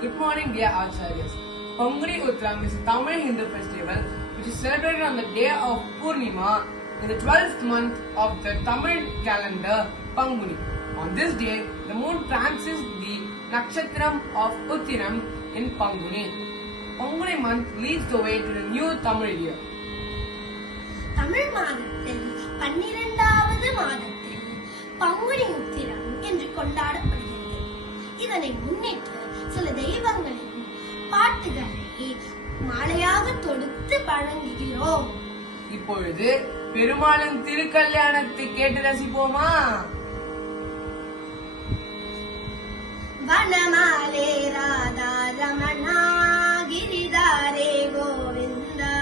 Good morning, dear Acharyas. Panguni Utram is a Tamil Hindu festival which is celebrated on the day of Purnima in the 12th month of the Tamil calendar, Panguni. On this day, the moon transits the Nakshatram of Uttiram in Panguni. Panguni month leads the way to the new Tamil year. Tamil மாதத்தில் 12வது மாதத்தில் பங்குனி உத்திரம் என்று கொண்டாடப்படுகிறது. இதனை முன்னிட்டு சில தெய்வங்களின் பாட்டுகளை மாலையாக தொடுத்து வழங்குகிறோம். இப்பொழுது பெருமாளின் திருக்கல்யாணத்தை கேட்டு ரசிப்போமா? வனமாலே ராதா ரமணா கிரிதாரே கோவிந்தா,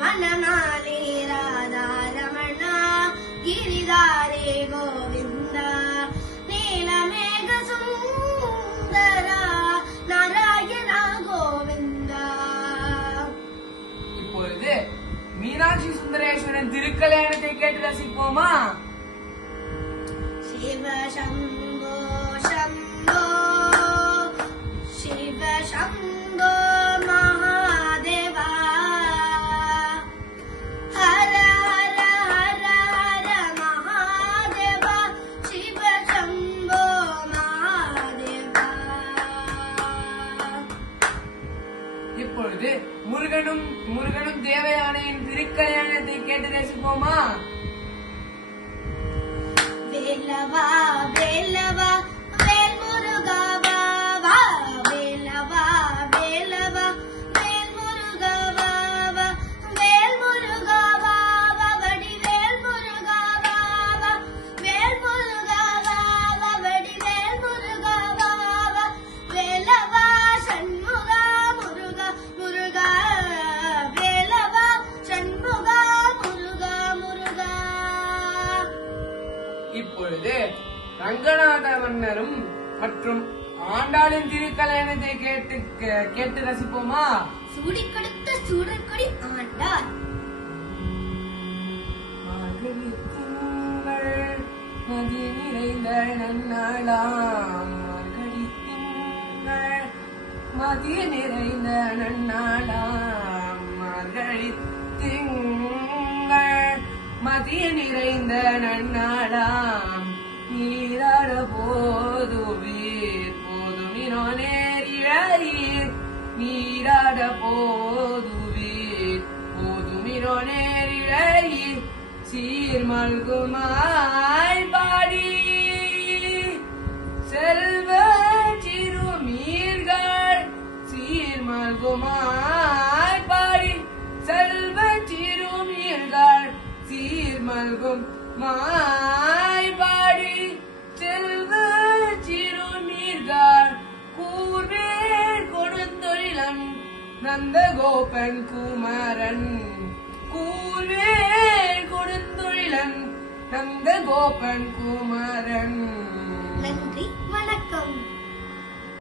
வனமாலே ராதா ரமணா கிரிதாரே கோவிந்தா, நீலமேக சுந்தரா நாராயணா கோவிந்தா. இப்பொழுது மீனாட்சி சுந்தரேஸ்வரன் திருக்கல்யாணத்தை கேட்டு ரசிப்போமா? சிவ சம்போ சம்போ சிவ சம்போ மகாதேவா, ஹர ஹர ஹர ஹர மகாதேவா, சிவ சம்போ மகாதேவா. இப்பொழுது முருகனும் தேவயானையின் திருக்கல்யாணத்தை கேட்டு ரசிப்போமா? வேலவா வேலவா வேல் முருகா வா வா, வேலவா வேலவா வேல் முருகா வா வா, வேல் முருகா வா வா, வடிவேல் முருகா வா வா, வேல் முருகா வா வா, வடிவேல் முருகா வா வா, வேலவா சண்முகா முருகா முருகா, வேலவா சண்முகா முருகா முருகா. இப்பொழுது ரங்கநாத மன்னரும் மற்றும் ஆண்டாளின் திருக்கல்யாணத்தை கேட்டு ரசிப்போமா? சூடி கொடுத்த சூடற்கொடி ஆண்டார். மார்கழி திங்கள் மதி நிறைந்த நன்னாளாம், மார்கழி திங்கள் மதி நிறைந்த நன்னாளாம், மார்கழி திங்கள் மதிய நிறைந்த நன்னாளாம், நீராட போதுவீர் போதுமினோ நேரிழையீர், நீராட போதுவீர் போதுமினோ நேரிழையீர், சீர்மல்குமாய் பாடி செல்வ சிறுமீர்கள், சீர்மல்குமாய் பாடி செல்வ சிறுமீர்கள், சீர்மல்கும் மாய்பாடி செல்வ சிறுமீர்கள், கூர்வேல் கொடுந்தொழிலன் நந்தகோபன் குமரன், கூர்வேல் கொடுந்தொழிலன் நந்தகோபன் குமரன்,